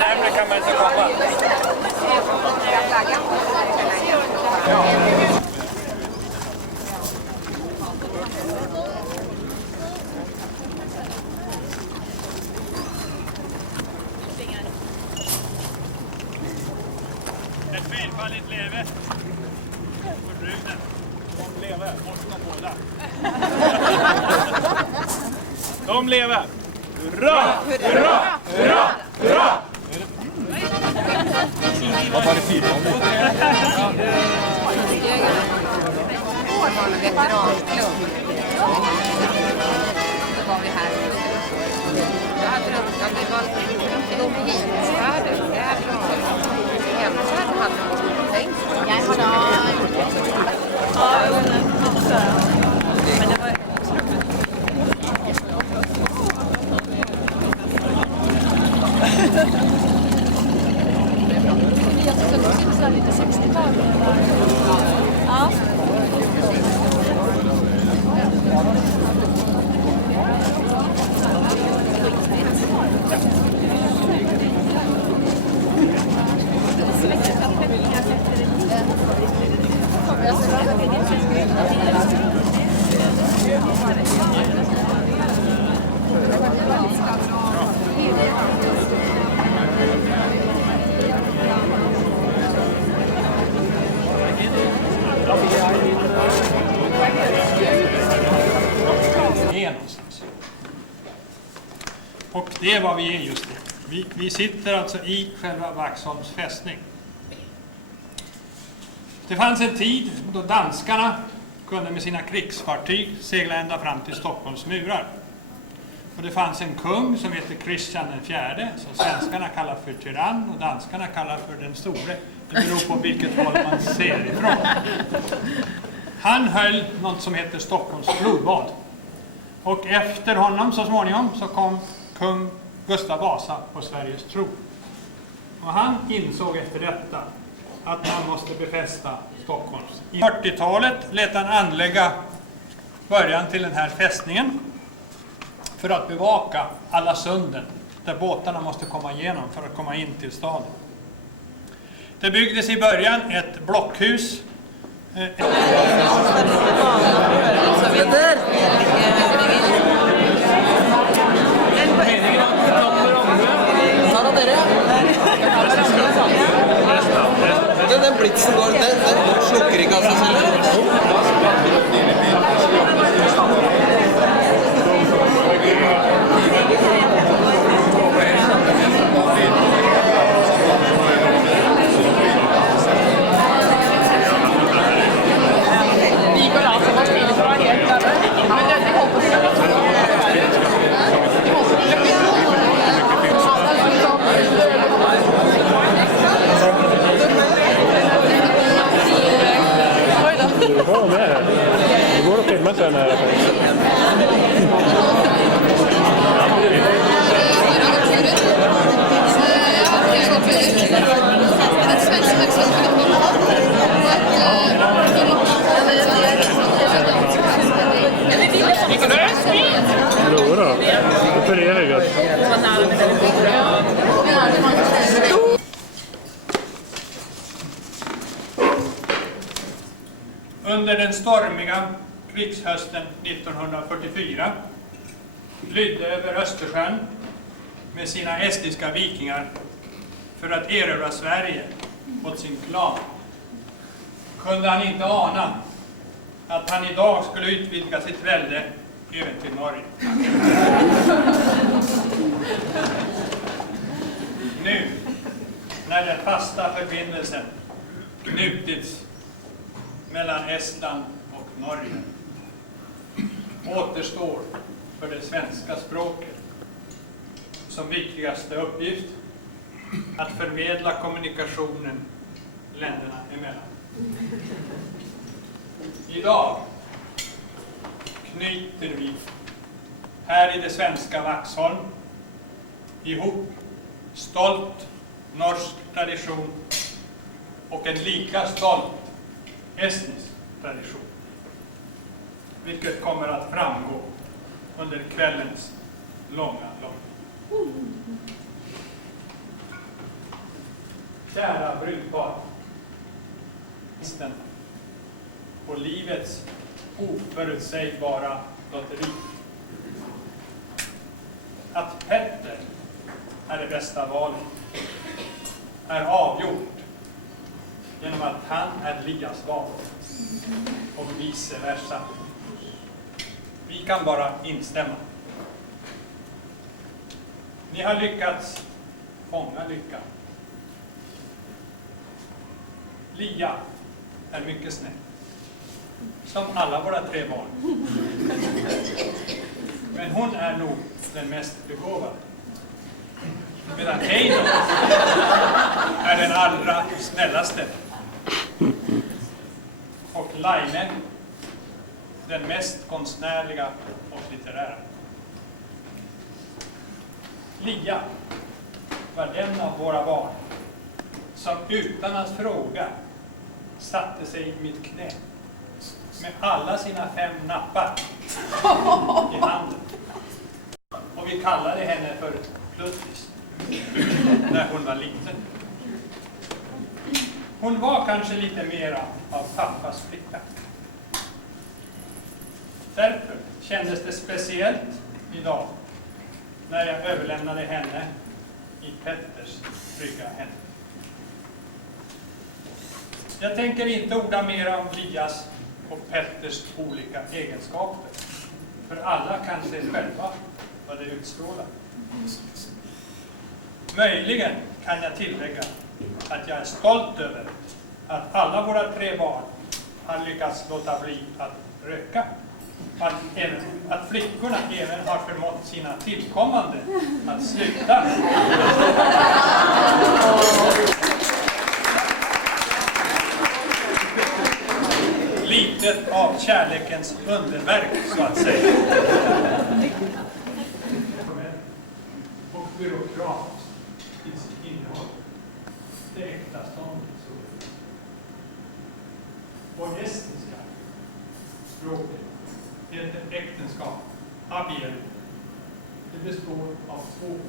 Närmare kan man inte komma. Ett fyrfaldigt leve. För bruden. De lever. Måste de båda. De lever. Hurra! Hurra! Hurra! Hurra! Vad var det fyrfaldigt? Veteranklubb. Då var vi här. Jag hade drömt att det var en hitfärder. Det är hemfärd hade de tänkt. Jag men det var jag tycker att det finns lite 60-tal. Ja. Och det är vad vi är just nu. Vi sitter alltså i själva Vaxholms fästning. Det fanns en tid då danskarna kunde med sina krigsfartyg segla ända fram till Stockholms murar. Och det fanns en kung som heter Kristian IV, som svenskarna kallar för tyrann och danskarna kallar för den store. Det beror på vilket håll man ser ifrån. Han höll något som heter Stockholms blodbad. Och efter honom så småningom så kom kung Gustav Vasa på Sveriges tron. Och han insåg efter detta att man måste befästa Stockholms. I 40-talet lät han anlägga början till den här fästningen för att bevaka alla sunden där båtarna måste komma igenom för att komma in till staden. Det byggdes i början ett blockhus. Den blitsen går, den slukker ikke av seg selv. Var med här. Det går att filma sen här. Jo då, för evigat. Under den stormiga krigshösten 1944 lydde över Östersjön med sina estiska vikingar för att erövra Sverige åt sin klan. Kunde han inte ana att han idag skulle utvidga sitt välde även till Norge. Nu, när den fasta förbindelsen knutits mellan Estland och Norge, återstår för det svenska språket som viktigaste uppgift att förmedla kommunikationen länderna emellan. Idag knyter vi här i det svenska Vaxholm ihop stolt norsk tradition och en lika stolt estnisk tradition, vilket kommer att framgå under kvällens långa lopp. Kära brudpar, och livets oförutsägbara lotteri. Att Petter är det bästa valet är avgjort genom att han är Lias val och vice versa. Vi kan bara instämma. Ni har lyckats fånga lyckan. Lia är mycket snäll, som alla våra 3 barn. Men hon är nog den mest begåvade. Medan Eino är den allra snällaste. Och Laine den mest konstnärliga och litterära. Lia var den av våra barn som utan att fråga satte sig i mitt knä med alla sina 5 nappar i handen. Och vi kallade henne för Pluttis när hon var liten. Hon var kanske lite mera av pappas flicka. Därför kändes det speciellt idag när jag överlämnade henne i Petters trygga händer. Jag tänker inte orda mer om Lias och Petters olika egenskaper, för alla kan se själva vad det utstrålar. Möjligen kan jag tillägga att jag är stolt över att alla våra 3 barn har lyckats låta bli att röka. Att flickorna även har förmått sina tillkommande att sluta. Litet kärlekens underverk, så att säga. Och byråkrat i sitt innehåll. Det äkta ståndet. Och estniska språket heter äktenskap, abiel. Det består av 2 ord.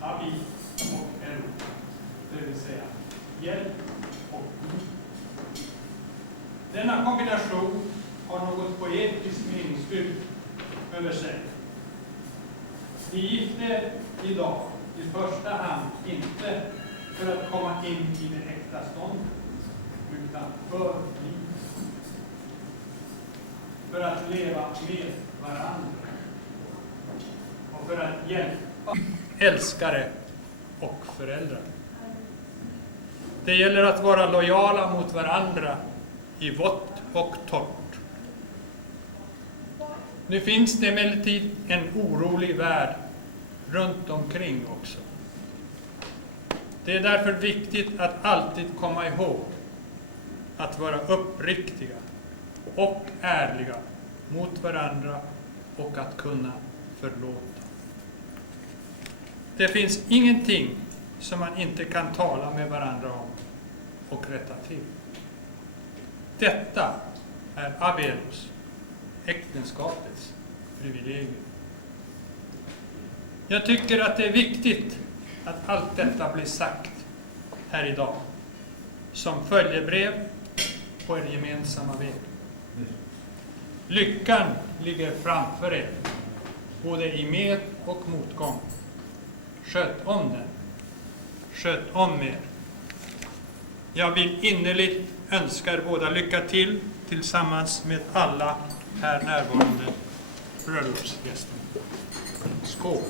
Abi och el. Det vill säga hjälp och liv. Denna kombination har något poetiskt meningsfyllt över sig. Vi gifter idag i första hand inte för att komma in i det äkta ståndet, utan för livet. För att leva med varandra. Och för att hjälpa älskare och föräldrar. Det gäller att vara lojala mot varandra i vått och torrt. Nu finns det emellertid en orolig värld runt omkring också. Det är därför viktigt att alltid komma ihåg att vara uppriktiga och ärliga mot varandra och att kunna förlåta. Det finns ingenting som man inte kan tala med varandra om och rätta till. Detta är abelos, äktenskapets privilegium. Jag tycker att det är viktigt att allt detta blir sagt här idag som följebrev på er gemensamma väg. Lyckan ligger framför er, både i med- och motgång. Sköt om den. Sköt om er. Jag vill innerligt önska er båda lycka till tillsammans med alla här närvarande bröllopsgäster. Skål!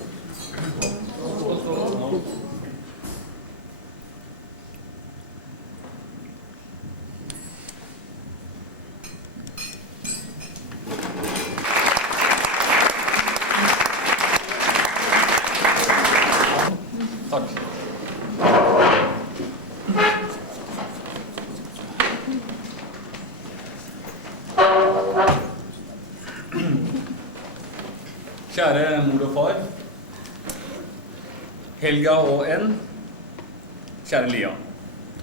Tack. Kjære mor og far, Helga og N, kjære Lia,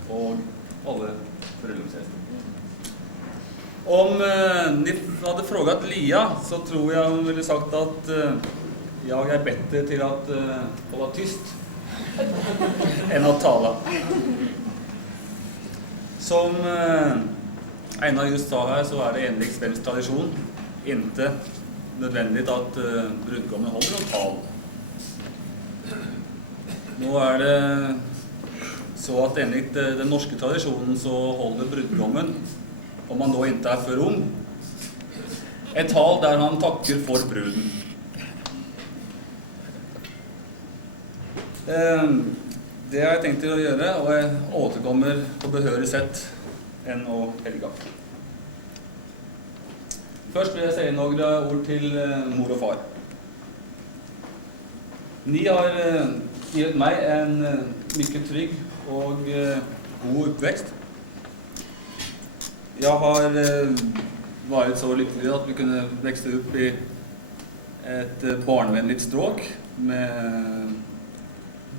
og alle bröllopsgäster. Om ni hade frågat Lia så tror jag hon ville sagt att jag är bättre till att hålla tyst än att tala. Som Einar just sa här så är det enligt svensk tradition inte nödvändigt att brudgommen håller något tal. Nu är det så att enligt den norska traditionen så håller brudgommen, om man då inte är för ung, ett tal där han tackar för bruden. Det har jag tänkt att göra och jag återkommer på behörig sätt än och Helga. Först vill jag säga några ord till mor och far. Ni har givit mig en mycket trygg och god uppväxt. Jag har varit så lycklig att vi kunde växa upp i ett barnvänligt stråk med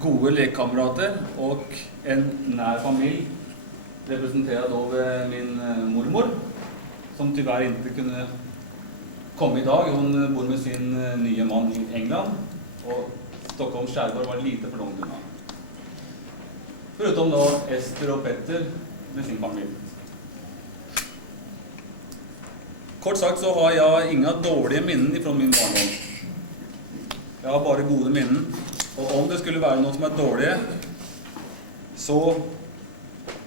goda lekkamrater och en nær familj representerad av min mormor som tyvärr inte kunde komma idag. Hon bor med sin nya man i England och Stockholms skärgård var lite för långt undan. Förutom då Ester och Petter med sin familj. Kort sagt så har jag inga dåliga minnen ifrån min barndom. Jag har bara goda minnen. Och om det skulle vara något som är dåligt så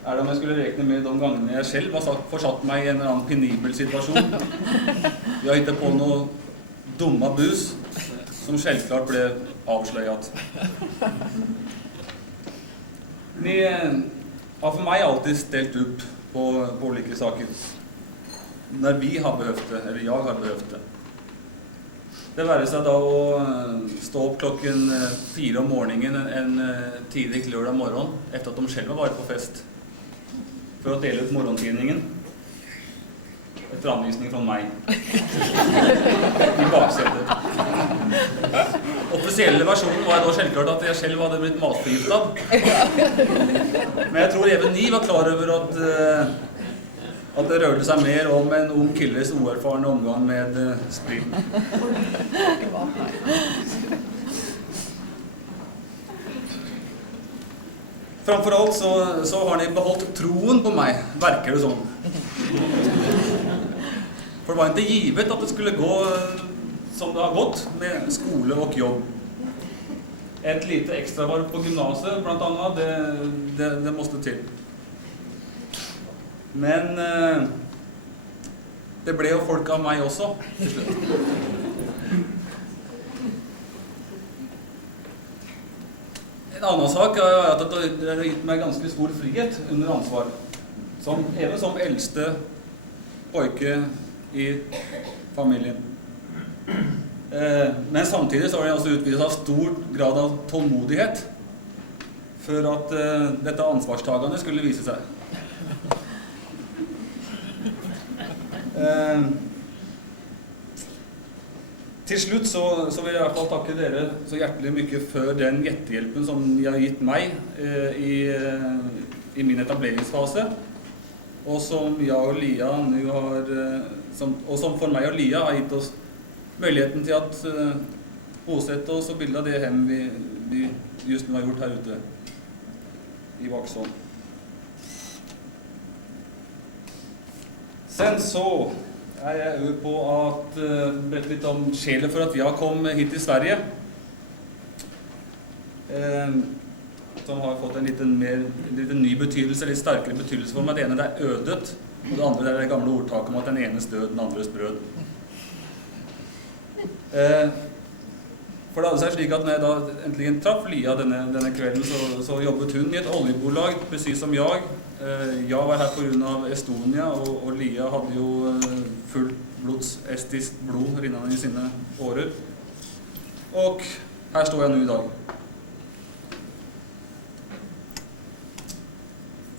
är det om jag skulle räkna med de gångerna jag själv har försatt mig i en eller annan penibel situation. Jag hittade på några dumma bus som självklart blev avslöjat. Ni har för mig alltid ställt upp på olika saker när vi har behövt det, eller jag har behövt det. Det var så då att stå upp klockan 4 om morgonen en tidig lördag morgon efter att de själva varit på fest för att dela ut morgontidningen. etter anvisning fra meg. I baksetet. Offisielle versjonen var da selvklart at jeg selv hadde blitt matforgiftet. Men jeg tror even ni var klar over at det rørte seg mer om en ung killes uerfarne omgang med spriten. Framfor alt så har de beholdt troen på meg, virker det sånn. For det var ikke givet at det skulle gå som det har gått med skole og jobb. Et lite ekstravar på gymnaset, blant annet, det måtte til. Men det ble jo folk av meg også, til slutt. En annen sak er at det har gitt meg ganske stor frihet under ansvar. Even som eldste pojke i familien. Men samtidig så har det også utvidet av stor grad av tålmodighet for at dette ansvarstagende skulle vise seg. Til slutt så vil jeg i hvert fall takke dere så hjertelig mye for den gjettehjelpen som de har gitt meg i min etableringsfase, og som jeg og Lia nå har, og som for meg og Lia har gitt oss muligheten til at bosette oss og bilde det hjem vi just nå har gjort her ute i Vaksholm. Sen så er jeg over på at brette litt om skjelet for at vi har kommet hit til Sverige. Som har fått en liten ny betydelse, litt sterkere betydelse for meg. Det ene det er ødet, og det andre det er det gamle ordtaket om at den enes død, den andres brød. For det hadde seg slik at når jeg da endelig traff Lia denne kvelden, så jobbet hun i et oljebolag, precis som jeg. Jeg var her på grunn av Estonia, og Lia hadde jo fullt blods estisk blod rinnende i sine årer. Og her står jeg nå i dag.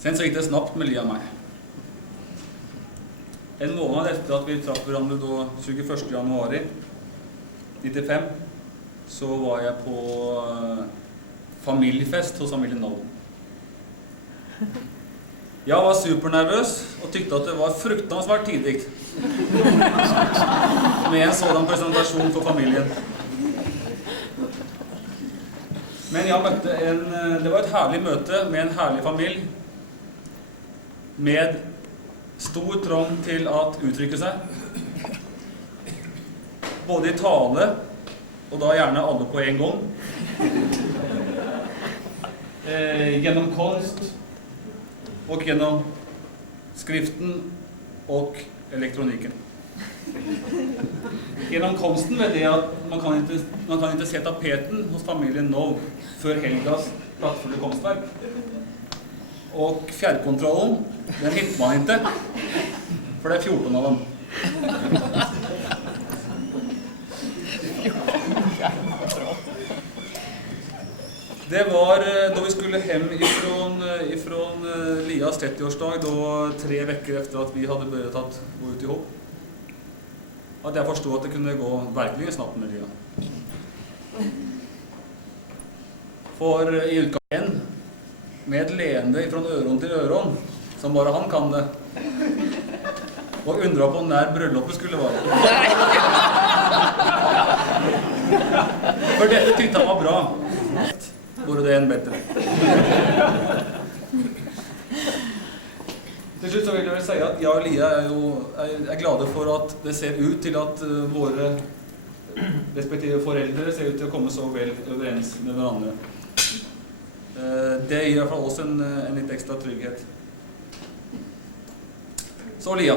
Sen så gikk det snapt med Lia og meg. En måned etter at vi traff hverandre da 21. januari 1995, så var jeg på familiefest hos familien Nolden. Jeg var supernervøs og tykte at det var fruktansvært tidlig med en sådan presentasjon for familien. Men jeg møtte det var et herlig møte med en herlig familie, med stor trang til å uttrykke seg, både i tale, og da gjerne alle på en gang, gjennom konst, og gjennom skriften og elektronikken. Gjennom konsten ved det at man kan ikke se tapeten hos familien nå før helgas praktfulle konstverk. Og fjernkontrollen, den hittar man ikke, for det er 14 av dem. Det var da vi skulle hjem ifrån Lias 30-årsdag, da 3 vekker etter at vi hadde begynt å gå ut i hopp, at jeg forstod at det kunne gå virkelig snart med Lia. For i utgangen, med et leende fra øron til øron, som bare han kan det, og undret på nær brøllopet skulle være. For dette tykte han var bra. Både det enn bedre. Til slutt så vil jeg vel si at jeg og Lia er glade for at det ser ut til at våre respektive foreldre ser ut til å komme så vel overens med hverandre. Det gir i hvert fall oss en litt ekstra trygghet. Så Lia.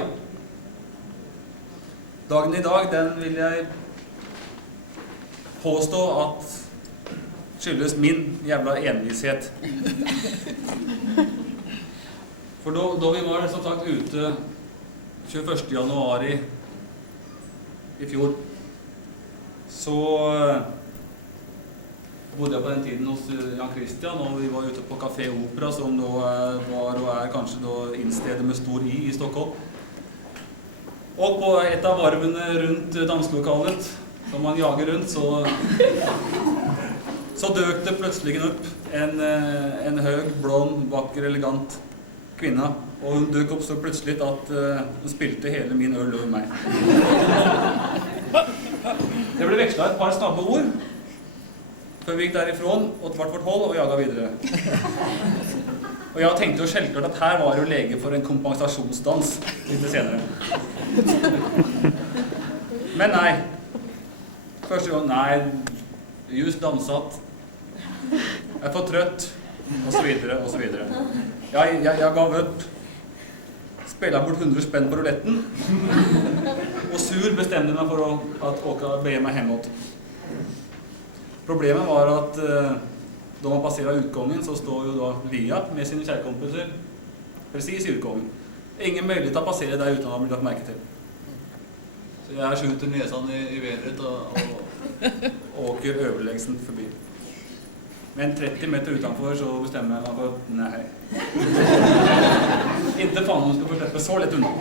Dagen i dag, den vil jeg påstå at skyldes min jævla envishet. For da vi var som sagt ute 21. januari i fjor, så bodde jeg på den tiden hos Jan Christian, og vi var ute på Café Opera, som da var og er kanskje da innstedet med stor I Stockholm. Og på et av varvene rundt danslokalet, som man jager rundt, så døk det plutselig opp en høg, blond, vakker, elegant kvinne. Og hun døk opp så plutselig at hun spilte hele min øl over meg. Det ble vekslet et par snabbe ord, før vi gikk derifrån og tvart vårt hold og jaget videre. Og jeg tenkte jo selvklart at her var jo lege for en kompensasjonsdans litt senere. Men nei. Første gang, nei, just dansatt. Jeg er for trøtt, og så videre, og så videre. Jeg gav opp. Spillet bort 100 spenn på rouletten. Og sur bestemte meg for at åka be meg hjemåt. Problemet var at da man passerer utgången, så står jo da Lia med sine kjærkompiser precis i utgången. Ingen mulighet til å passere der uten å ha blitt lagt merke til. Så jeg skjuter nesan i vedret og åker overlegsen forbi. Men 30 meter utenfor så bestemmer jeg meg for at nei. Ikke faen om man skal få slippe så lett unna.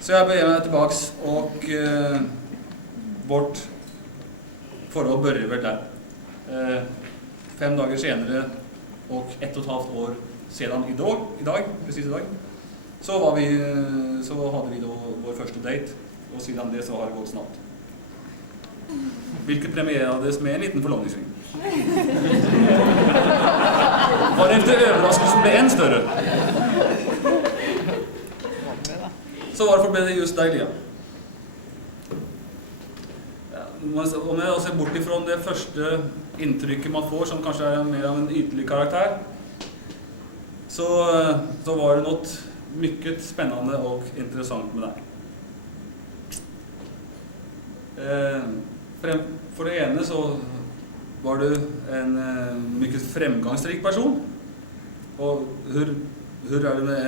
Så jeg beger meg tilbaks, og vårt forhold børjer vel der. 5 dager senere, og 1,5 år siden i dag, precis i dag, så hadde vi da vår første date, og siden det så har det gått snart. Hvilket premierades med en liten forlovningsring. Varefter overraskelsen ble än større. Så hvorfor ble det just deg, Lia? Om jeg ser bort ifra det første inntrykket man får, som kanskje er mer av en ytlig karakter, så var det noe mye spennende og interessant med deg. For det ene så var du en mye fremgangsrik person. Og hur er det med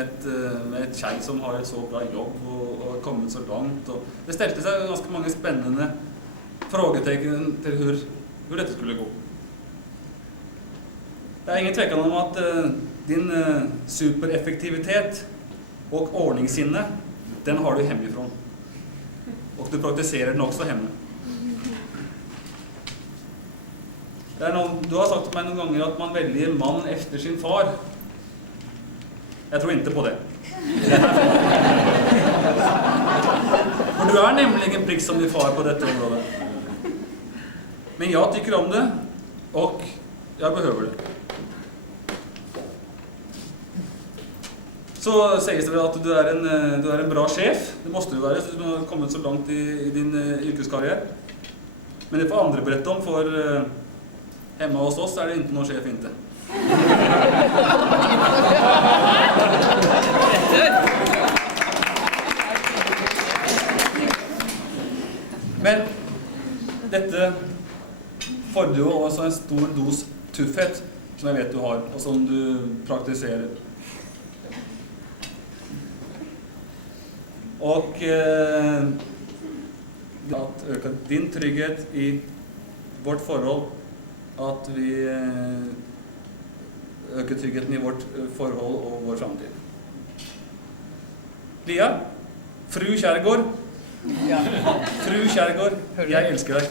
et tjej som har et så bra jobb og har kommet så langt? Og det stelte seg ganske mange spennende frågetecken til hur dette skulle gå. Det er ingen tvekan om at din supereffektivitet og ordningssinne, den har du hjemmefra. Og du praktiserer den også hjemme. Du har sagt til meg noen ganger at man velger en mann efter sin far. Jeg tror ikke på det. For du er nemlig en prikk som din far på dette området. Men jeg tykker om det, og jeg behøver det. Så sies det vel at du er en bra sjef. Det måste du være, så du har kommet så langt i din yrkeskarriere. Men det får andre berette om, for hemma hos oss er det ikke noen sjef inte. Men dette fordrer jo også en stor dos tuffhet, som jeg vet du har, og som du praktiserer. Og at øke din trygghet i vårt forhold, at vi øker tryggheten i vårt forhold og vår fremtid. Lia, fru Kjærgaard. Ja. Fru Kjærgaard, jeg elsker deg.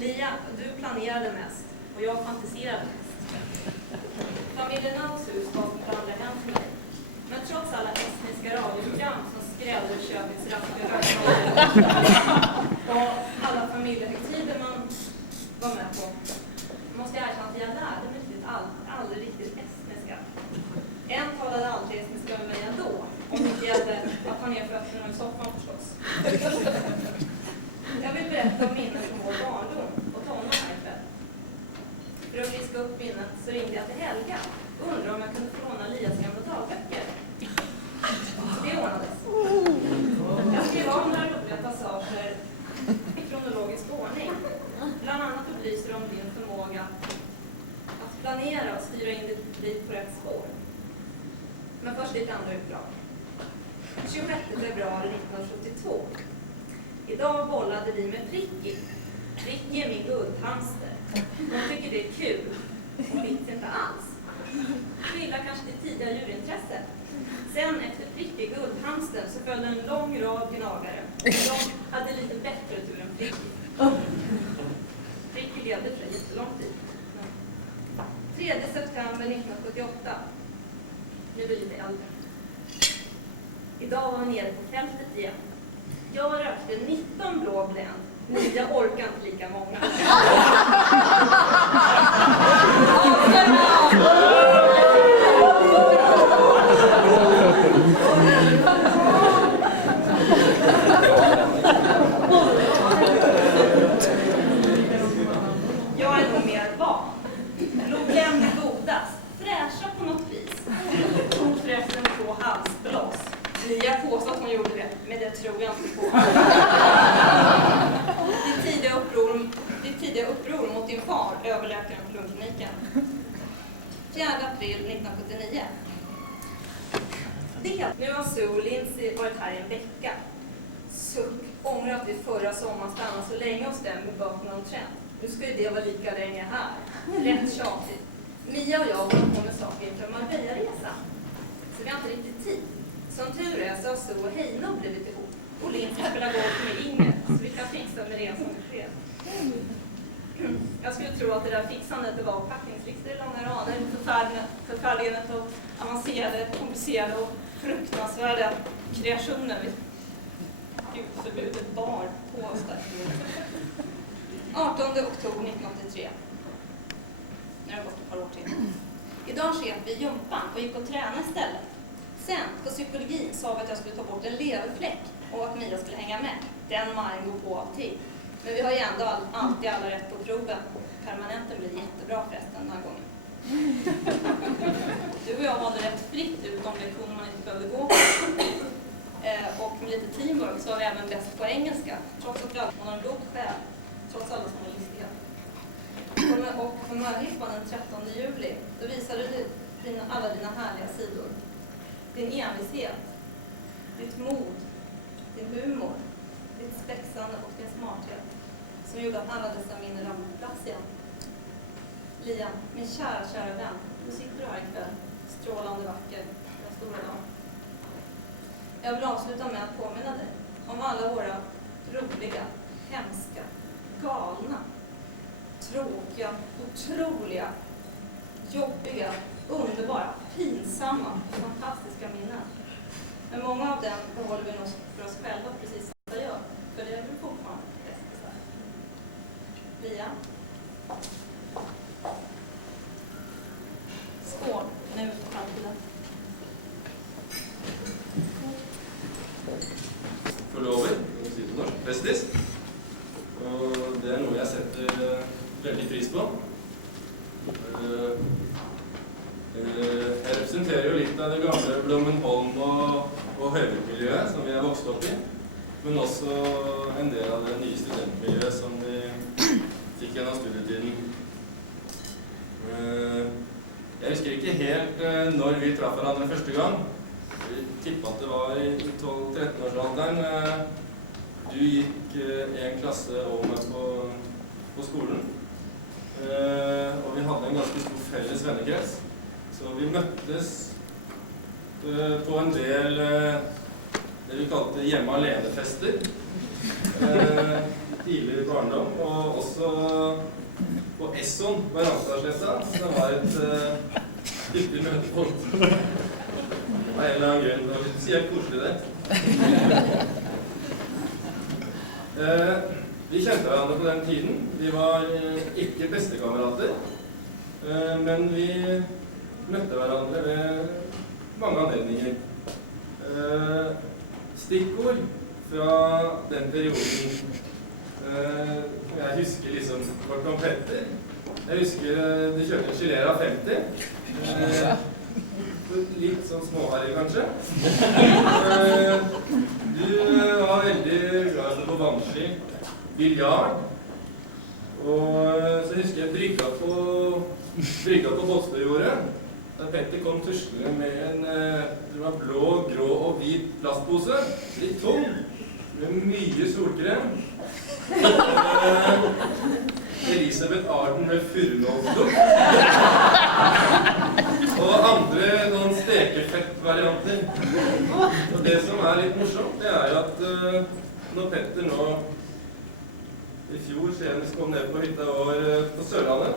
Lia, du planerade mest och jag fantiserade mest. Familjen Naushus var som ett andra hem för mig. Men trots alla estniska radioprogram som skrädderköpets raska och alla familjehögtider man var med på, måste jag erkänna att jag lärde mig aldrig riktigt estniska. En talade alltid estniska med mig ändå, om det inte gällde att ta ner fötterna i soffan förstås. Jag vill berätta om minnen från vår barndom och tonår här ikväll. För att friska upp minnet så ringde jag till Helga och undrade om jag kunde få låna Lias gamla dagböcker. Det ordnades. Jag skrev om några roliga passager i kronologisk ordning. Bland annat upplyser om din förmåga att planera och styra in ditt liv på rätt spår. Men först lite andra utdrag. 26 februari 1972. Idag bollade vi med Pricky. Pricky är min guldhamster. Hon tycker det är kul. Hon bits inte alls. Gillar kanske det tidiga djurintresse. Sen efter Pricky guldhamsten så följde en lång rad gnagare. De hade lite bättre tur än Pricky. Pricky levde för jättelång tid. 3 september 1978. Nu är vi lite äldre. Idag var jag nere på fältet igen. Jag rökte 19 blå Blend. Jag orkar inte lika många. Jag är nog mer van. Blå Blend är godast. Fräscha på något vis. Tog förresten 2 halsblås. Lia påstår att hon gjorde det, men det tror jag inte på. Ditt tidiga uppror mot din far, överläkaren på lungkliniken. 4 april 1979. Nu har Sue och Lindsay varit här i en vecka. Suck, ångrar att vi förra sommaren stannade så länge hos dem med bakom någon trend. Nu ska ju det vara lika länge här. Rätt tjatigt. Mia och jag håller på med saker inför Marbella-resa. Så vi har inte riktigt tid. Som tur är så har Sue och Heino blivit ihop. Och Lindsay spelar golf med Inger, så vi kan fixa med det som sker. Jag skulle tro att det där fixandet det var packningslistor i långa rader, förfärligandet av avancerade, komplicerade och fruktansvärda kreationer. Gud, förbudet bar på oss där. 18 oktober 1983. Nu har det gått ett par år till. Idag sket vi jumpan och gick och tränade istället. Sen på psykologin sa vi att jag skulle ta bort en leverfläck och att Mia skulle hänga med. Den majen går på alltid. Men vi har ju ändå alltid alla rätt på proven. Permanenten blir jättebra förresten den här gången. Du och jag valde rätt fritt ut de lektioner man inte behövde gå på. Och med lite teamwork så var vi även bäst på engelska. Trots att vi hade en god själ. Trots alla som var listiga. Och på Mörhippan den 13 juli då visade du alla dina härliga sidor. Din envishet, ditt mod, din humor, ditt spexande och din smarthet som gjorde att alla dessa minnen ramlade på plats igen. Lia, min kära vän, nu sitter du här ikväll, strålande vacker, den stora dagen. Jag vill avsluta med att påminna dig om alla våra roliga, hemska, galna, tråkiga, otroliga, jobbiga, underbara, pinsamma och fantastiska minnen. Men många av dem behåller vi nog för oss själva precis som jag gör. För det är väl fortfarande bäst där. Lia. Skål, nu för framtiden. Forlover, kan du si det norsk, bestis. Og det er noe jeg setter veldig pris på. Jeg representerer jo litt av det gamle Blommenholm og Høyvik-miljøet som vi har vokst opp i, men også en del av det nye studentmiljøet som vi fikk gjennom studietiden. Jeg husker ikke helt når vi traff hverandre første gang. Vi tippet at det var i 12-13-årsalderen. Du gikk en klasse over meg på skolen, og vi hadde en ganske stor felles vennekrets. Så vi møttes på en del det vi kalte hjemme alene-fester tidlig i barndom, og også på Esson på Ramstadsletta, som var et hyggelig møtepunkt. Av en eller annen grunn. Det var litt spesielt koselig der. Vi kjente hverandre på den tiden. Vi var ikke bestekamerater, men vi møtte hverandre ved mange anledninger. Stikkord fra den perioden. Jeg husker liksom vårt om Petter. Jeg husker du kjørte en Gilera 50. Litt sånn småherrig, kanskje. Du var veldig glad på vannski, biljard. Og så husker jeg brygga på Båtsbøjordet. Da Petter kom tuslende med en blå, grå og hvit plastpose. Litt tung, med mye solkrem. Elisabeth Arden med furunålslukt. Og andre noen stekefett-varianter. Og det som er litt morsomt, det er at når Petter nå i fjor senest kom ned på hytta vår på Sørlandet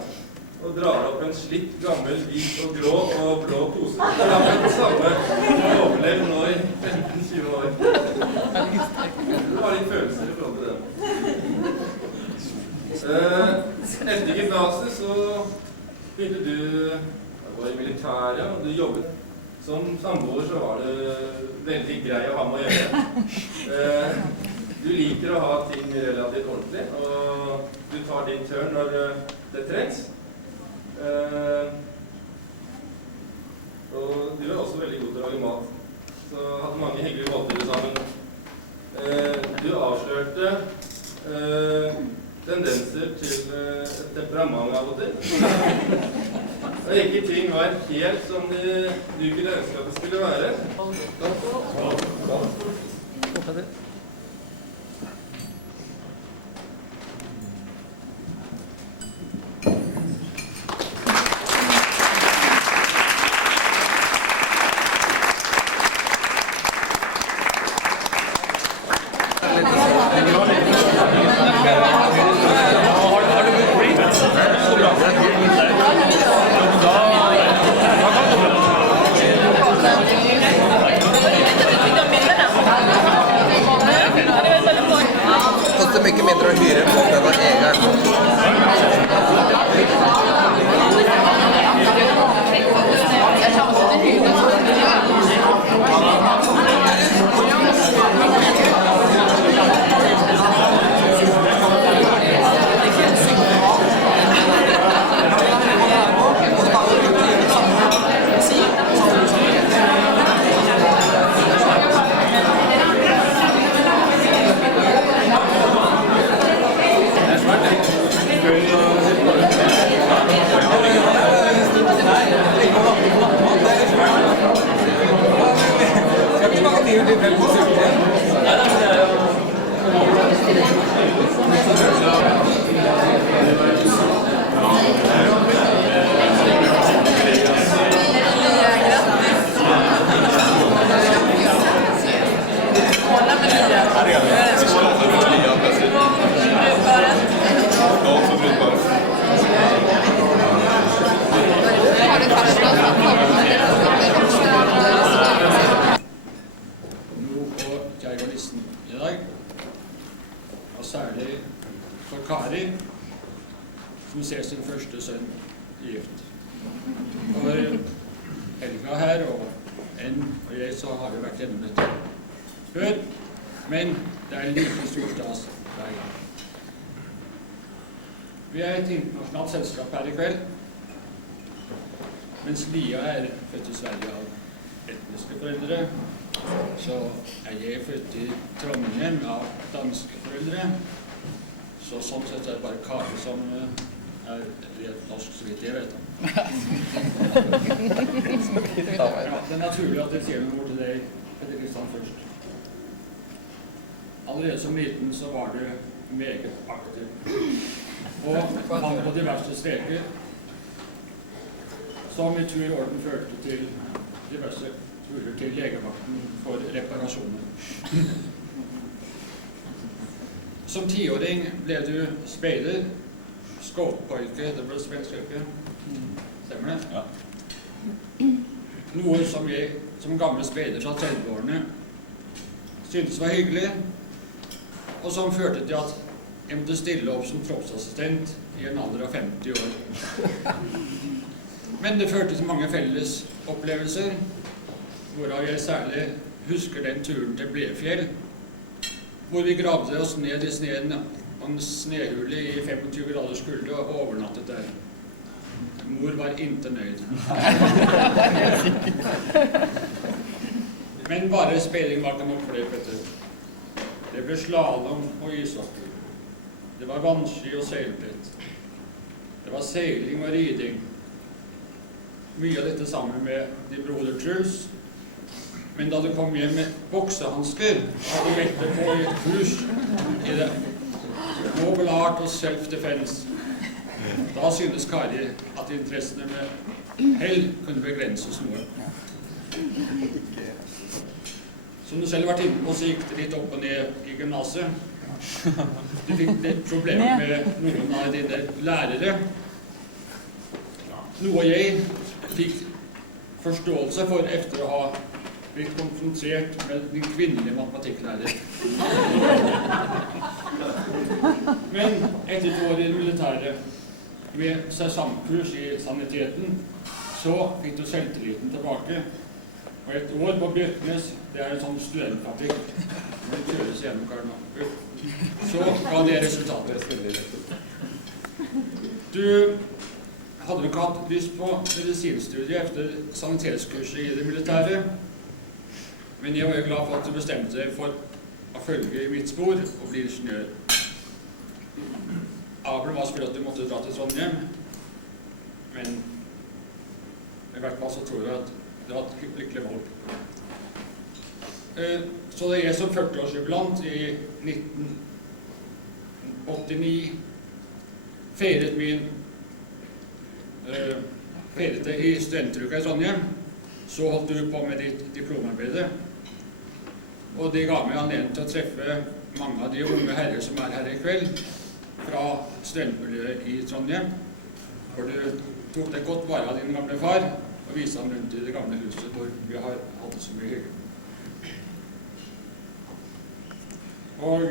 og drar opp en slitt, gammel, hvit og grå og blå pose, det har vært det samme overlevd nå i 15-20 år. Du har litt følelser i forhold til det. Etter gymnaset så begynte du var i militæret, og du jobbet. Som samboer så var det veldig grei å ha med å gjøre. Du liker å ha ting relativt ordentlig, og du tar din tørn når det trengs. Og du er også veldig god til å lage mat. Så hadde mange hyggelige måltider sammen. Du avslørte tendenser til et temperament av og til. Og ikke ting var helt som du kunne ønske at det skulle være. Koster mye mindre å hyre en båt enn å eie en. Særlig for Kari, som ser sin første sønn gift. For Helga her og jeg så har vi vært gjennom dette før, men det er like stor stas hver gang. Vi er et internasjonalt selskap her i kveld, mens Lia er født i Sverige av etniske foreldre, så er jeg født i Trondheim av danske foreldre. Så sånn sett er det bare Kari som er rett norsk, så vidt jeg vet om. Ja, det er naturlig at jeg sier noe til deg, Petter Kristian, først. Allerede som liten så var du meget aktiv. Og han på diverse streker, som i tur og orden førte til diverse turer til legevakten for reparasjoner. Som 10-åring ble du speider, skåtpojke, det ble svensk yrke. Stemmer det? Ja. Noe som jeg, som gamle speider fra 30-årene, syntes var hyggelig, og som førte til at jeg måtte stille opp som troppsassistent i en alder av 50 år. Men det førte til mange felles opplevelser, hvorav jeg særlig husker den turen til Blefjell, hvor vi gravde oss ned i sneen og en snehule i 25 graders kulde og overnattet der. Mor var ikke nøyd. Men bare speiding var ikke nok for det, Petter. Det ble slalom og ishockey. Det var vannski og seilbrett. Det var seiling og riding. Mye av dette sammen med din broder Truls. Men da du kom hjem med boksehansker, hadde du meldt deg på i et kurs i det Noble Art og Self-Defense. Da synes Kari at interessene med hell kunne begrenses noe. Som du selv har vært inne på, så gikk det litt opp og ned i gymnaset. Du fikk litt problemer med noen av dine lærere. Noe jeg fikk forståelse for etter å ha blitt konfrontert med din kvinnelige matematikklærer. Men etter 2 år i det militære, med sesongkurs i saniteten, så fikk du selvtilliten tilbake. Og 1 år på Bjørknes, det er en sånn studentfabrikk, det kjøres gjennom Karna. Så ga det resultatet. Du hadde ikke hatt lyst på medisinstudiet etter sanitetskurset i det militære, men jeg var jo glad for at du bestemte deg for å følge i mitt spor og bli ingeniør. Abel var selvfølgelig at du måtte dra til Trondheim, men i hvert fall så tror jeg at det var et lykkelig valg. Så det er jeg som 40-årsjubilant i 1989 feiret det i studenteruka i Trondheim. Så holdt du på med ditt diplomarbeide, og det ga meg anledning til å treffe mange av de unge herrer som er her i kveld, fra studentmiljøet i Trondheim, hvor du tok deg godt vare av din gamle far, og viste ham rundt i det gamle huset hvor vi har hatt det så mye hyggelig. Og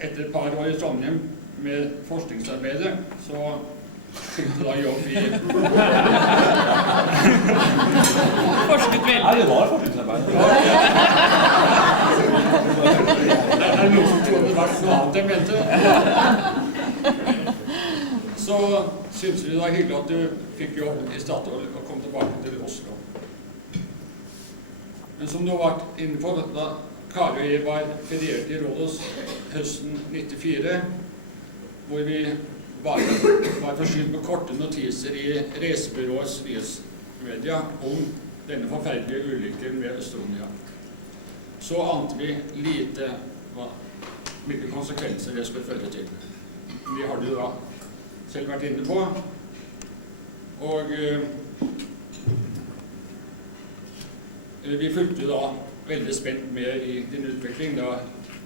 etter et par år i Trondheim med forskningsarbeidet, så fikk du da jobb i... Forsket vel? Nei, det var forskningsarbeid. Det er noe som trodde det var noe annet jeg mente. Så synes vi det var hyggelig at du fikk jobb i Statoil og kom tilbake til Oslo. Men som du har vært inne på, da Kari og jeg var feriert i Rådhus høsten 94, hvor vi var forsynt med korte notiser i reisebyråets nyhetsmedia om denne forferdelige ulykken ved Estonia. Så ante vi lite hvilke konsekvenser det skulle føre til. Vi har det da selv vært inne på, og vi fulgte da veldig spent med i din utvikling. Det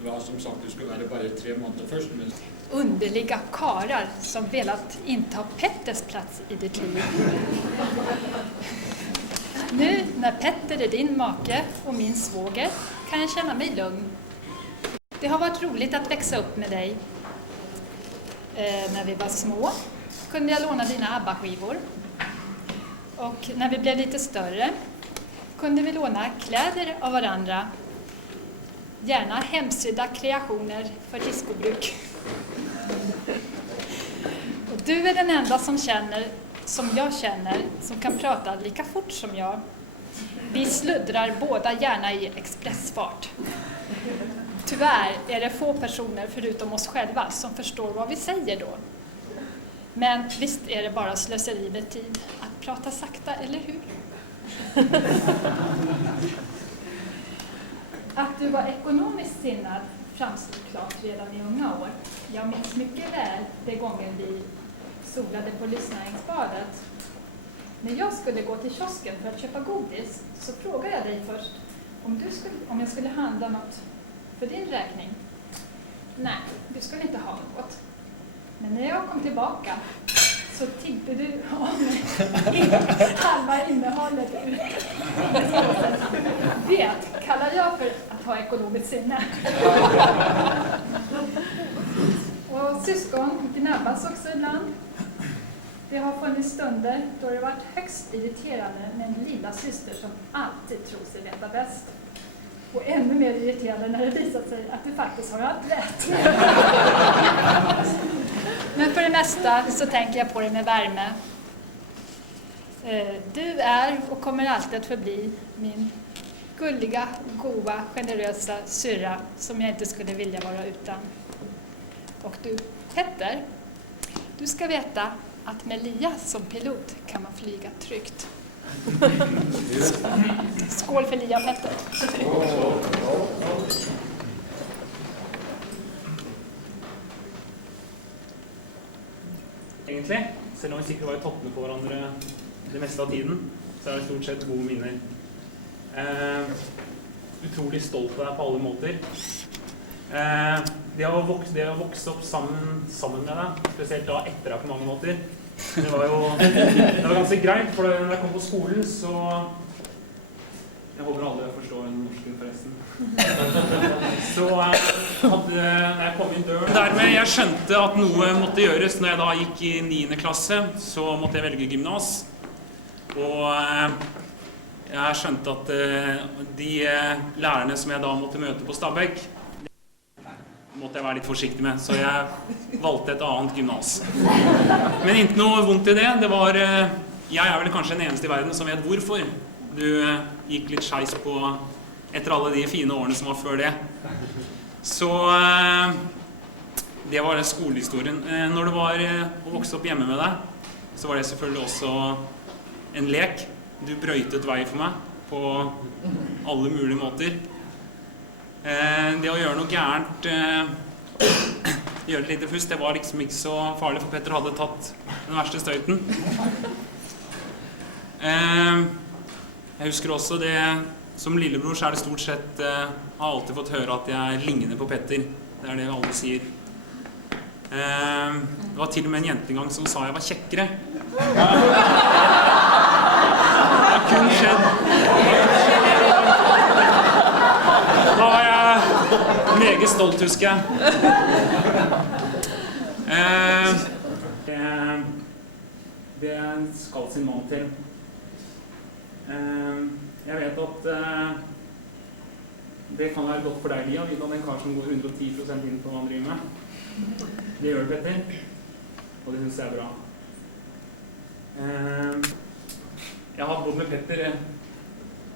var som sagt, du skulle være bare 3 måneder først, men... Underliga karar som velat inta Petters plats i ditt liv. Nu när Petter är din make och min svåger kan jag känna mig lugn. Det har varit roligt att växa upp med dig. När vi var små kunde jag låna dina ABBA-skivor. Och när vi blev lite större kunde vi låna kläder av varandra. Gärna hemsydda kreationer för diskobruk. Och du är den enda som jag känner, som kan prata lika fort som jag. Vi sluddrar båda gärna i expressfart. Tyvärr är det få personer förutom oss själva som förstår vad vi säger då. Men visst är det bara slöseri med tid att prata sakta, eller hur? Att du var ekonomiskt sinnad framstod klart redan i unga år. Jag minns mycket väl de gången vi solade på lyssnaringsbadet. När jag skulle gå till kiosken för att köpa godis så frågade jag dig först om jag skulle handla något för din räkning. Nej, du skulle inte ha något. Men när jag kom tillbaka så tiggde du av mig halva innehållet ut. Det kallar jag för att ha ekonomiskt sinne. Och syskon gnabbas också ibland. Det har funnits stunder då det varit högst irriterande med en lilla syster som alltid tror sig veta bäst. Och ännu mer irriterande när det visar sig att du faktiskt har allt rätt. Men för det mesta så tänker jag på det med värme. Du är och kommer alltid att förbli min gulliga, goda, generösa syrra som jag inte skulle vilja vara utan. Och du, Petter, du ska veta att med Lia som pilot kan man flyga tryggt. Skål för Lia och Petter. Egentlig, selv om vi sikkert var i toppene på hverandre det meste av tiden, så er det stort sett gode minner. Utrolig stolt av deg på alle måter. Det å vokse opp sammen med deg, spesielt da etter deg på mange måter, det var ganske greit, for når jeg kom på skolen, så jeg håper alle forstår norsken forresten. Så når jeg kom inn døren dermed jeg skjønte at noe måtte gjøres når jeg da gikk i 9. klasse, så måtte jeg velge gymnas. Og jeg skjønte at de lærerne som jeg da måtte møte på Stabekk, måtte jeg være litt forsiktig med, så jeg valgte et annet gymnas. Men ikke noe vondt i det. Jeg er vel kanskje den eneste i verden som vet hvorfor du gikk litt skeis på etter alle de fine årene som var før det. Så det var skolehistorien. Når det var å vokse opp hjemme med deg, så var det selvfølgelig også en lek. Du brøytet vei for meg på alle mulige måter. Det å gjøre noe gærent, gjøre et lite fusk, det var liksom ikke så farlig, for Petter hadde tatt den verste støyten. Jeg husker også det, som lillebror så er det stort sett, har alltid fått høre at jeg ligner på Petter. Det er det alle sier. Det var til og med en jente en gang som sa jeg var kjekkere. Det har kun skjedd. Da var jeg meget stolt, husker jeg. Det skal sin mann til. Jeg vet at det kan være godt for deg, Lia, vite at en kar som går 110% inn på hva han driver med. Det gjør det, Petter, og det synes jeg er bra. Jeg har bodd med Petter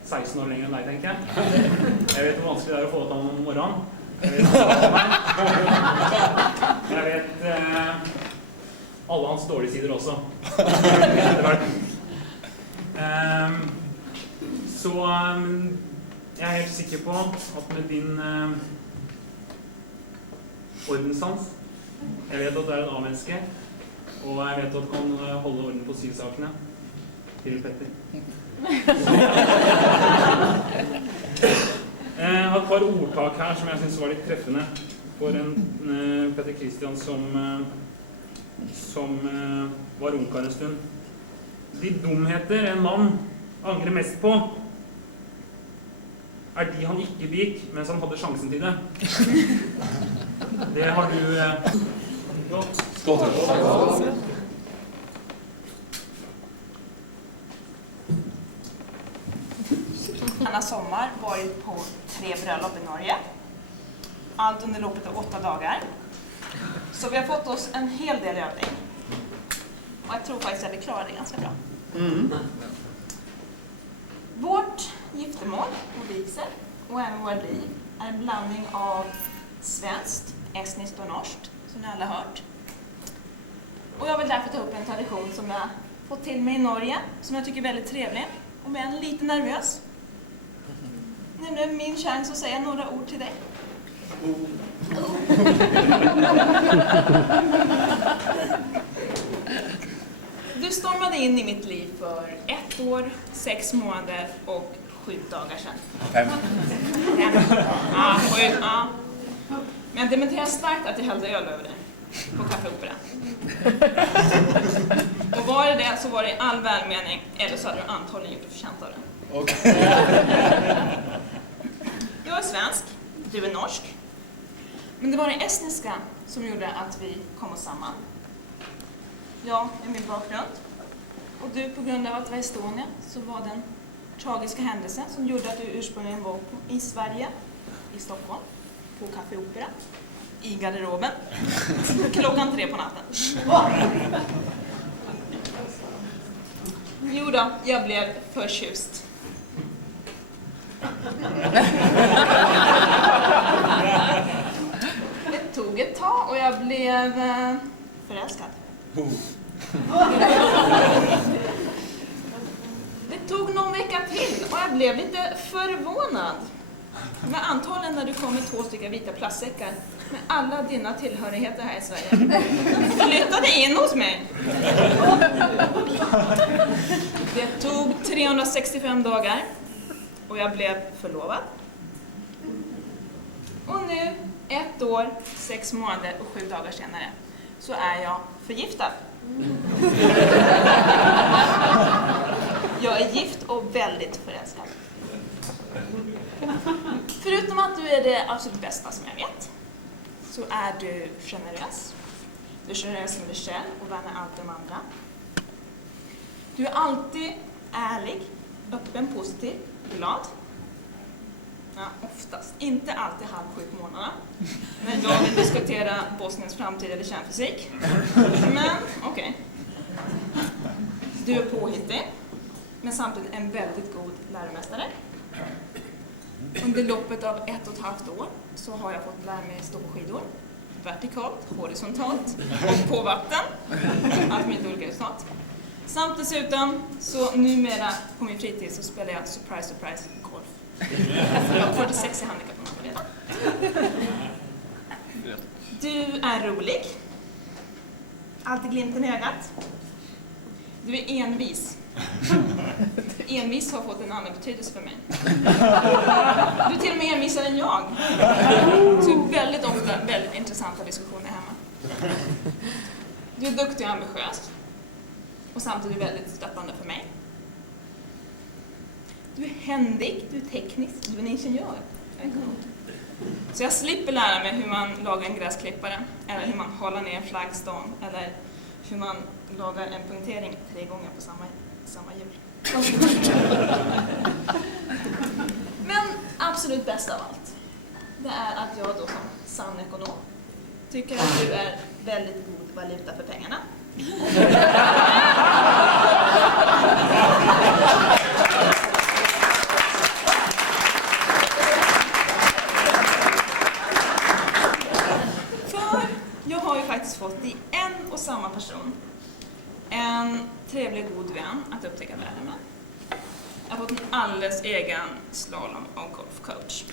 16 år lenger enn deg, tenker jeg. Jeg vet hvor vanskelig det er å få til ham om morgenen. Jeg vet alle hans dårlige sider også. Så jeg er helt sikker på at med din ordenssans, jeg vet at du er et A-menneske, og jeg vet at du kan holde orden på sysakene til Petter. Jeg har et par ordtak her som jeg synes var litt treffende for en Petter Christian som var ungkar en stund. De dumheter en mann angrer mest på er de han ikke begikk mens han hadde sjansen til det. Det har du godt. Skål. Denna sommar varit på 3 bröllop i Norge. Allt under loppet av 8 dagar. Så vi har fått oss en hel del övning. Och jag tror faktiskt att vi klarar det ganska bra. Vårt giftermål och vigsel och även våra liv är en blandning av svenskt, estniskt och norskt, som ni alla hört. Och jag vill därför ta upp en tradition som jag fått till mig i Norge, som jag tycker är väldigt trevlig. Och jag är lite nervös. Nämligen min chans att säga några ord till dig. Du stormade in i mitt liv för 1 år, 6 månader och 7 dagar sedan. 5. Ja, 7, ja. Men jag dementerar starkt att jag hällde öl över dig. på Café Opera. Och var det så var det i all välmening, eller så hade du antagligen gjort det förtjänt av det. Okay. Jag är svensk, du är norsk. Men det var det estniska som gjorde att vi kom oss samman. Jag är min bakgrund. Och du på grund av att det var Estonia så var det en tragiska händelse som gjorde att du ursprungligen var i Sverige, i Stockholm, på Café Opera, i garderoben, klockan 3 på natten. Jo då, jag blev förtjust. Det tog ett tag och jag blev förälskad. Det tog någon vecka till och jag blev lite förvånad. Men antagligen när du kom med 2 stycken vita plastsäckar med alla dina tillhörigheter här i Sverige. Flyttade in hos mig. Det tog 365 dagar och jag blev förlovad. Och nu, 1 år, 6 månader och 7 dagar senare, så är jag förgiftad. Jag är gift och väldigt förälskad. Förutom att du är det absolut bästa som jag vet, så är du generös. Du är generös med dig själv och värnar allt de andra. Du är alltid ärlig, öppen, positiv, glad. Ja, oftast. Inte alltid 6:30 på morgnarna. När jag vill diskutera Bosniens framtid eller kärnfysik. Men, okej. Du är påhittig, men samtidigt en väldigt god läromästare. Under loppet av 1,5 år så har jag fått lära mig stå på skidor. Vertikalt, horisontalt och på vatten. Allt med olika resultat. Samt dessutom, så numera på min fritid så spelar jag surprise golf. Jag har 46 i handikapp om man redan. Du är rolig. Alltid glimten i ögat. Du är envis. Envis har fått en annan betydelse för mig. Du är till och med envisare än jag. Så väldigt ofta väldigt intressanta diskussioner hemma. Du är duktig och ambitiös. Och samtidigt väldigt stöttande för mig. Du är händig, du är teknisk, du är en ingenjör. Så jag slipper lära mig hur man lagar en gräsklippare, eller hur man håller ner en flaggstång, eller hur man lagar en punktering 3 gånger på samma hjul. Men absolut bäst av allt, det är att jag då som sann ekonom tycker att du är väldigt god valuta för pengarna. För jag har ju faktiskt fått i en och samma person en trevlig god vän att upptäcka världen med. Jag har fått en alldeles egen slalom- och golfcoach.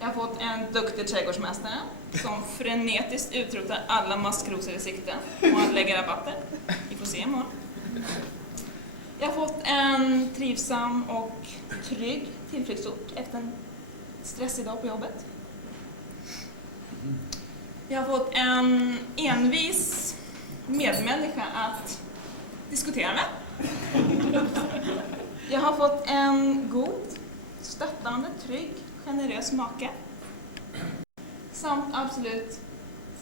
Jag har fått en duktig trädgårdsmästare som frenetiskt utrotar alla maskrosor i sikte och att lägga rabatter. Vi får se imorgon. Jag har fått en trivsam och trygg tillflyktsort efter en stressig dag på jobbet. Jag har fått en envis medmänniska att diskutera med. Jag har fått en god, stöttande, trygg, generös make. Samt absolut,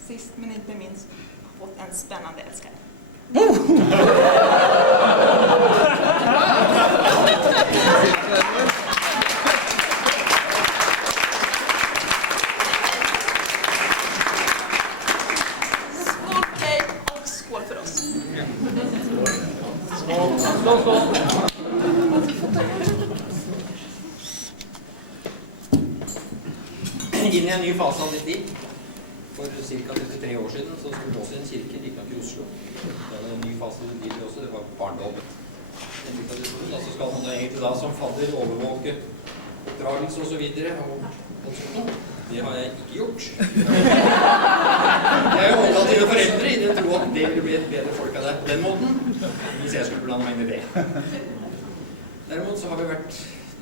sist men inte minst, har fått en spännande älskare. Skål för dig och skål för oss. Skål. Inn i en ny fase av mitt liv. For ca. 33 år siden så skulle vi også i en kirke, riktignok i Oslo. Det var en ny fase i livet også, det var barndåpet. En ny tradisjon, så skal man egentlig da som fadder overvåke oppdragelse og så videre. Og det har jeg ikke gjort. Jeg er jo relative foreldre i den tro at det ville bli et bedre folk av det på den måten, hvis jeg skulle blande meg inn i det. Derimot så har vi vært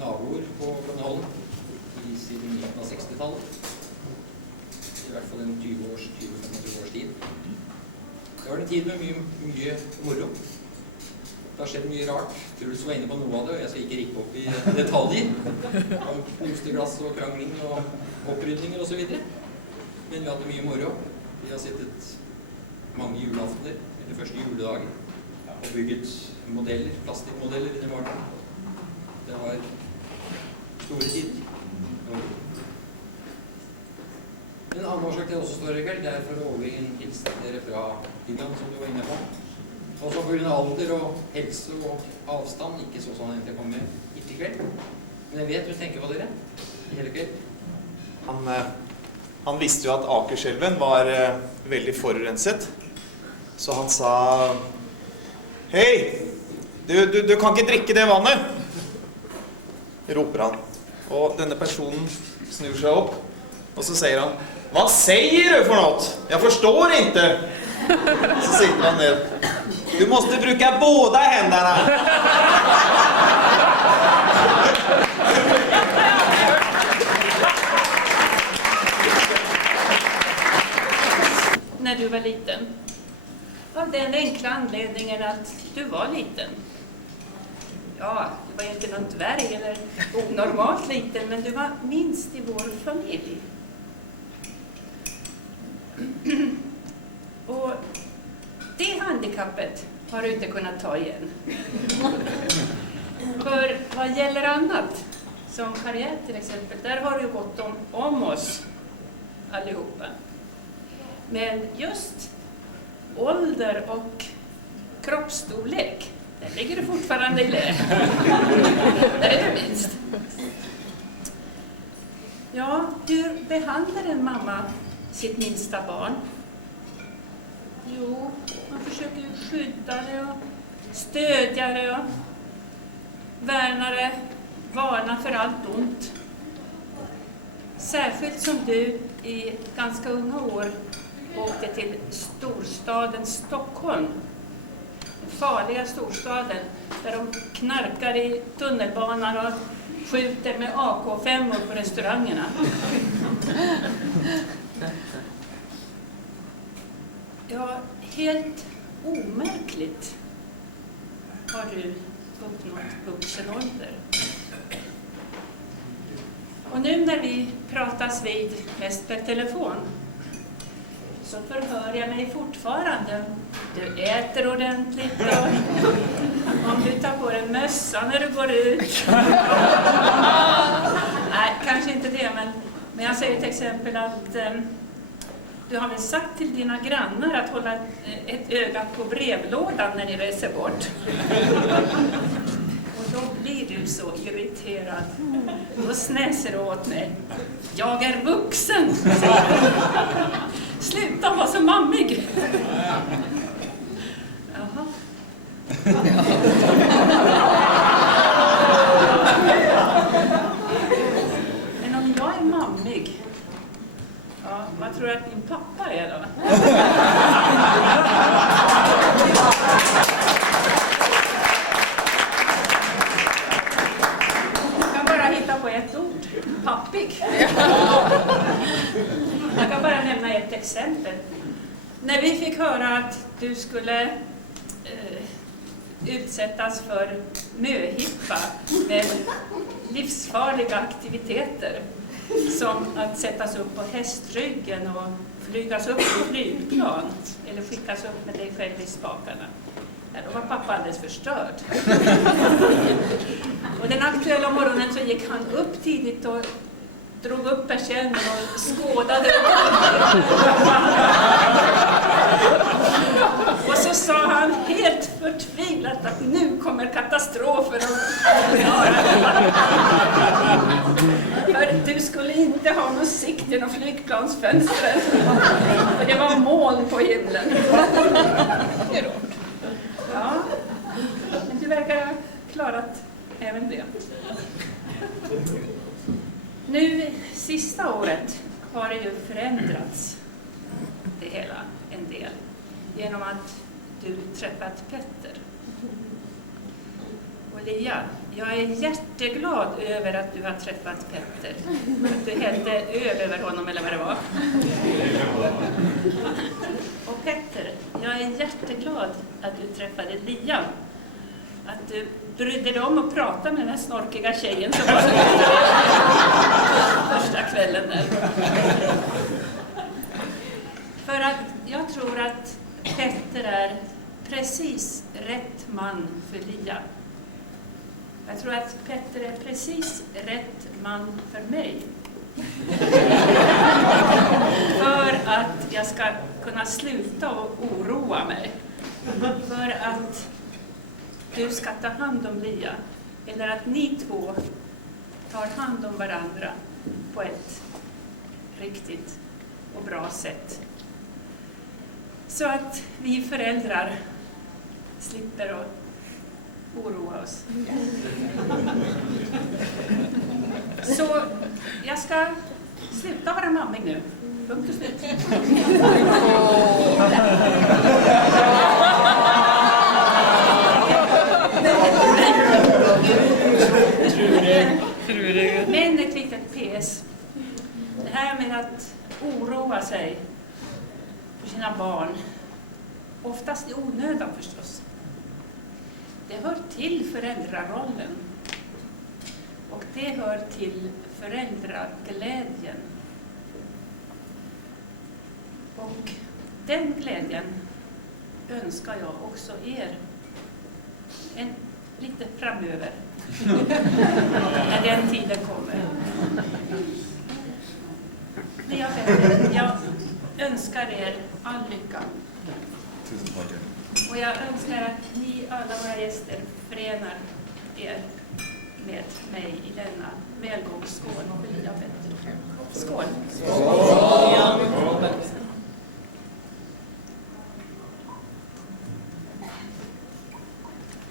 naboer på Bløndholm siden midten av 60-tallet. I hvert fall en 20-25 års tid. en tid med mye moro. Det har skjedd mye rart. Truls var inne på noe av det, og jeg skal ikke rikke opp i detaljer om knuste glass og krangling og opprydninger og så videre. Men vi hadde mye moro. Vi har sittet mange juleaftener, eller første juledager, og bygget modeller, plastikkmodeller i det morgenen. Det var store tider. En annen årsak til jeg også står i kveld, det er for å overbringe en hilsen dere fra Finland, som du var inne på. Og så på grunn av alder og helse og avstand, ikke så sånn at jeg kommer hit i kveld. Men jeg vet du tenker på dere i hele kveld. Han visste jo at Akerselven var veldig forurenset. Så han sa, «Hei, du kan ikke drikke det vannet!» roper han. Og denne personen snur seg opp, og så sier han, «Hva sier du for något? Jag förstår inte!» Så sitter han ned. «Du måste bruka båda händerna!» När du var liten? Av den enkla anledningen att du var liten. Ja, du var inte någon dvärg eller onormalt liten, men du var minst i vår familj. Och det handikappet har du inte kunnat ta igen. För vad gäller annat, som karriär till exempel, där har du gått om oss allihopa. Men just ålder och kroppsstorlek, där ligger du fortfarande i lä. Där är du minst. Ja, hur behandlar en mamma sitt minsta barn? Jo, man försöker skydda det och stödja det och värna det, varna för allt ont. Särskilt som du i ganska unga år åkte till storstaden Stockholm. Den farliga storstaden där de knarkar i tunnelbanan och skjuter med AK5 på restaurangerna. Ja, helt omärkligt har du uppnått vuxen ålder. Och nu när vi pratas vid mest per telefon så förhör jag mig fortfarande. Du äter ordentligt och om du tar på dig mössa när du går ut. Nej, kanske inte det, men jag säger till exempel att du har väl sagt till dina grannar att hålla ett öga på brevlådan när ni reser bort. Och då blir du så irriterad. Då snäser du åt mig. Jag är vuxen, säger du. Sluta vara så mammig. Jaha. Men om jag är mammig, ja, vad tror du att min pappa är då? Jag kan bara hitta på ett ord. Pappig. Jag kan bara nämna ett exempel. När vi fick höra att du skulle utsättas för möhippa med livsfarliga aktiviteter som att sättas upp på hästryggen och flygas upp i flygplan eller skickas upp med dig själv i spakarna. Ja, då var pappa alldeles förstörd. Och den aktuella morgonen så gick han upp tidigt och drog upp persiennen och skådade. Och så sa han helt förtvivlat att nu kommer katastrofen. För du skulle inte ha någon sikt genom flygplansfönstret. För det var moln på himlen. Ja, men du verkar ha klarat även det. Nu, sista året, har det ju förändrats det hela en del genom att du träffat Petter. Och Lia, jag är jätteglad över att du har träffat Petter. Att du hällde öl över honom eller vad det var. Och Petter, jag jag är jätteglad att du träffade Lia. Att du brydde dig om att prata med den här snorkiga tjejen som var så första kvällen där. För att jag tror att Petter är precis rätt man för Lia. Jag tror att Petter är precis rätt man för mig. För att jag ska kunna sluta och oroa mig. För att du ska ta hand om Lia. Eller att ni två tar hand om varandra på ett riktigt och bra sätt. Så att vi föräldrar slipper att oroa oss. Så jag ska sluta vara mammig nu. Punkt och slut. Men ett litet PS. Det här med att oroa sig för sina barn, oftast i onödan förstås. Det hör till föräldrarollen. Och det hör till föräldraglädjen. Och den glädjen önskar jag också er lite framöver. När den tiden kommer. Jag önskar er all lycka. Och jag önskar att ni alla våra gäster förenar er med mig i denna välgångsskål för Lia Petter. Skål!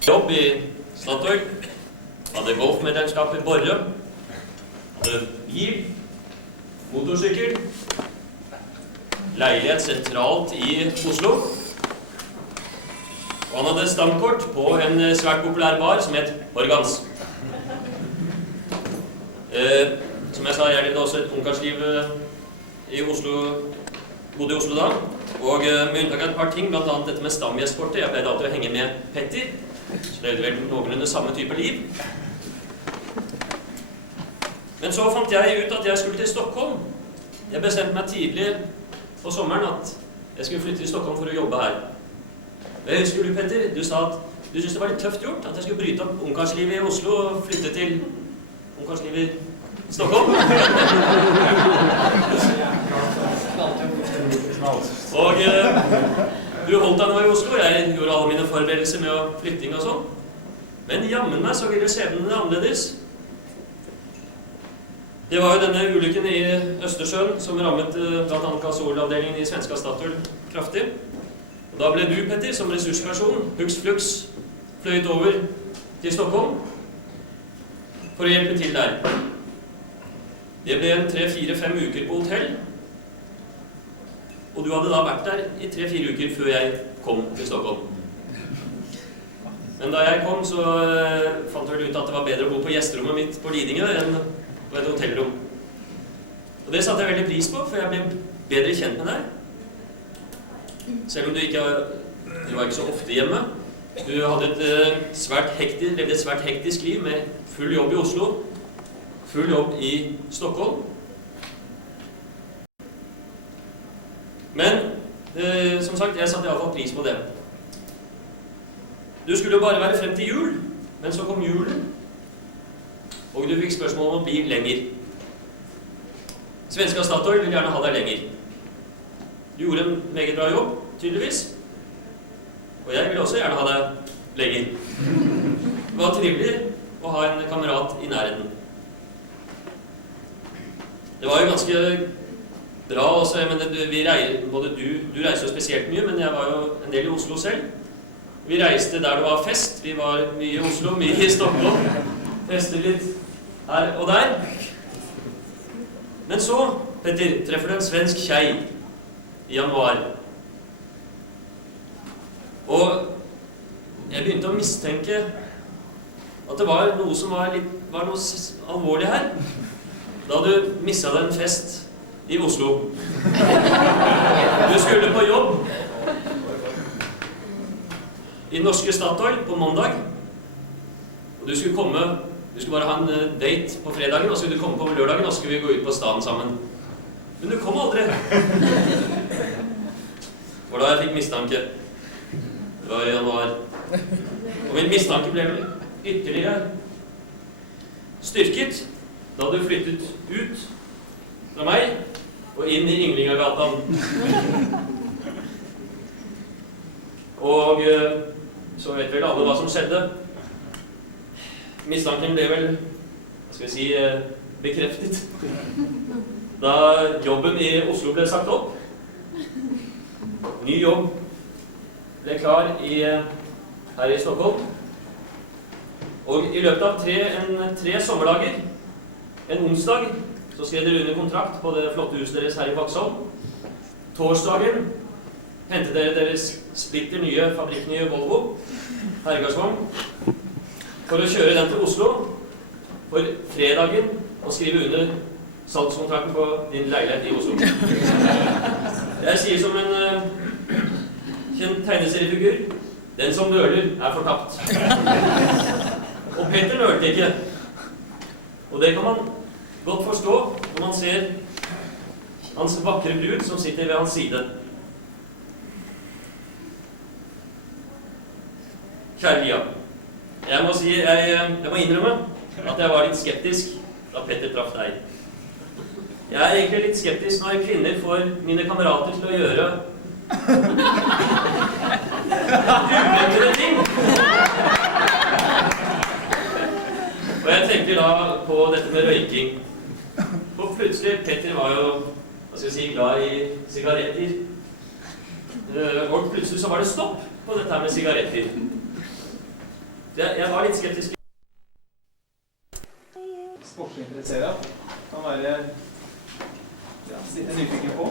Jobb i Statoil, hadde golfmedlemskap i Borre, hadde bil, motorsykkel, leilighet sentralt i Oslo, og han hadde stamkort på en svært populær bar som het Organs. Som jeg sa, jeg levde også et ungkarsliv i Oslo, bodde i Oslo da, og med unntak av et par ting, blant annet dette med stamgjestkortet. Jeg pleide alltid å henge med Petter, så levde vel noenlunde samme type liv. Men så fant jeg ut at jeg skulle til Stockholm. Jeg bestemte meg tidlig på sommeren at jeg skulle flytte til Stockholm for å jobbe her. Jeg husker du, Petter, du sa at du syntes det var litt tøft gjort at jeg skulle bryte opp ungkarslivet i Oslo og flytte til ungkarslivet i Stockholm. Og du holdt deg nå i Oslo, jeg gjorde alle mine forberedelser med flytting og sånn. Men jammen meg så ville skjebnen annerledes. Det var jo denne ulykken i Østersjøen som rammet blant annet gasolavdelingen i svenska Statoil kraftig. Og da ble du, Petter, som ressursperson, hux flux, fløyet over til Stockholm for å hjelpe til der. Det ble 3-4-5 uker på hotell, og du hadde da vært der i 3-4 uker før jeg kom til Stockholm. Men da jeg kom, så fant jeg vel ut at det var bedre å bo på gjesterommet mitt på Lidingø enn på et hotellrom. Og det satte jeg veldig pris på, for jeg ble bedre kjent med deg. Selv om du var ikke så ofte hjemme. Du hadde levde et svært hektisk liv med full jobb i Oslo, full jobb i Stockholm. Men, som sagt, jeg satte i alle fall pris på det. Du skulle bare være frem til jul, men så kom julen, og du fikk spørsmål om å bli lenger. Svenska Statoil vil gjerne ha deg lenger. Du gjorde en meget bra jobb, tydeligvis. Og jeg vil også gjerne ha deg lenger. Det var trivelig å ha en kamerat i nærheten. Det var jo ganske bra også, men du reiser jo spesielt mye, men jeg var jo en del i Oslo selv. Vi reiste der det var fest. Vi var mye i Oslo, mye i Stockholm. Festet litt her og der. Men så, Petter, treffer du en svensk tjej i januar. Og jeg begynte å mistenke at det var noe som var noe alvorlig her. Da du misset deg en fest i Oslo. Du skulle på jobb. i norske Statoil på mandag, og du skulle bare ha en date på fredagen, og så skulle du komme på lørdagen, og så skulle vi gå ut på staden sammen. Men du kom aldri. Det var da jeg fikk mistanke. Det var i januar. Og min mistanke ble ytterligere styrket da du flyttet ut fra meg og inn i Ynglingagatan. Og så vet vel alle hva som skjedde. Mistanken ble vel, hva skal vi si, bekreftet. Da jobben i Oslo ble sagt opp. Ny jobb ble klar her i Stockholm. Og i løpet av tre sommerdager, en onsdag, så skrev dere under kontrakt på det flotte huset deres her i Vaksholm. Torsdagen hentet dere deres splitter nye, fabrikknye Volvo, Herregardsvogn, for å kjøre den til Oslo, for fredagen å skrive under salgskontrakten på din leilighet i Oslo. Jeg sier som en kjent tegneseriefigur, den som nøler er fortapt. Og Petter nølte ikke. Og det kan man godt forstå når man ser hans vakre brud som sitter ved hans side. Kjære Lia, jeg må innrømme at jeg var litt skeptisk da Petter traff deg. Jeg er egentlig litt skeptisk når kvinner får mine kamerater til å gjøre uventet ting. Og jeg tenker da på dette med røyking. For plutselig, Petter var jo, hva skal jeg si, glad i sigaretter. Og plutselig så var det stopp på dette her med sigaretter. Jeg var litt skeptisk. Sportsinteressert kan være sitte nyfiken på.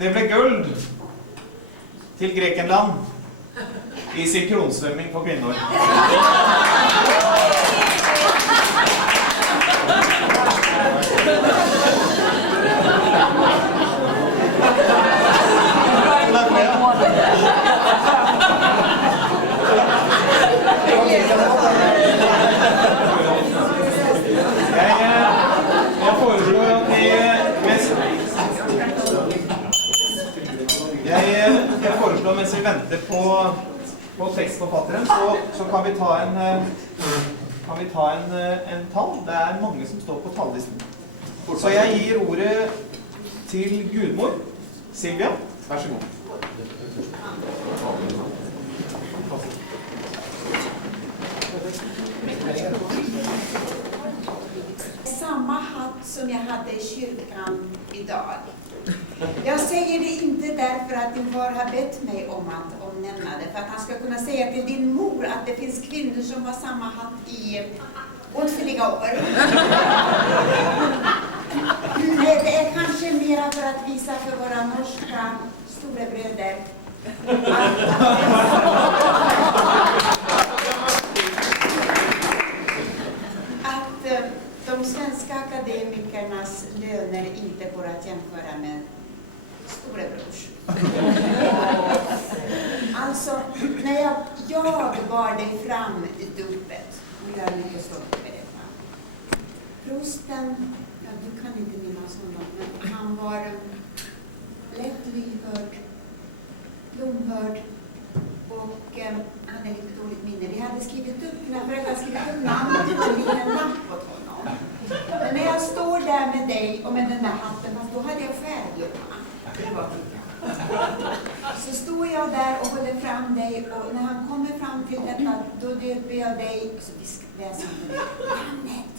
Det ble guld til Grekenland i synkronsvømming for kvinner. Jeg foreslår at mens vi venter på tekstforfatteren, så kan vi ta en tall. Det er mange som står på tallisten. Så jeg gir ordet til Gudmor. Silvia, vær så god. Samma hatt som jag hade i kyrkan idag. Jag säger det inte därför att din far har bett mig om att omnämna det, för att han ska kunna säga till din mor att det finns kvinnor som har samma hatt i åtskilliga år. Det är kanske mera för att visa för våra norska storebröder att de svenska akademikernas löner inte går att jämföra med storebrors. Alltså, när jag bar dig fram i dopet, och jag är mycket stolt med detta. Prosten, ja, du kan inte minnas honom, men han var lätt lyhörd, lomhörd, och han hade lite dåligt minne. Vi hade skrivit upp, mina föräldrar skrivit upp namnet på en liten lapp åt honom. Men när jag står där med dig och med den där hatten, fast då hade jag färglumma. Det var så står jag där och håller fram dig, och när han kommer fram till detta, då döper jag dig, och så läser han det.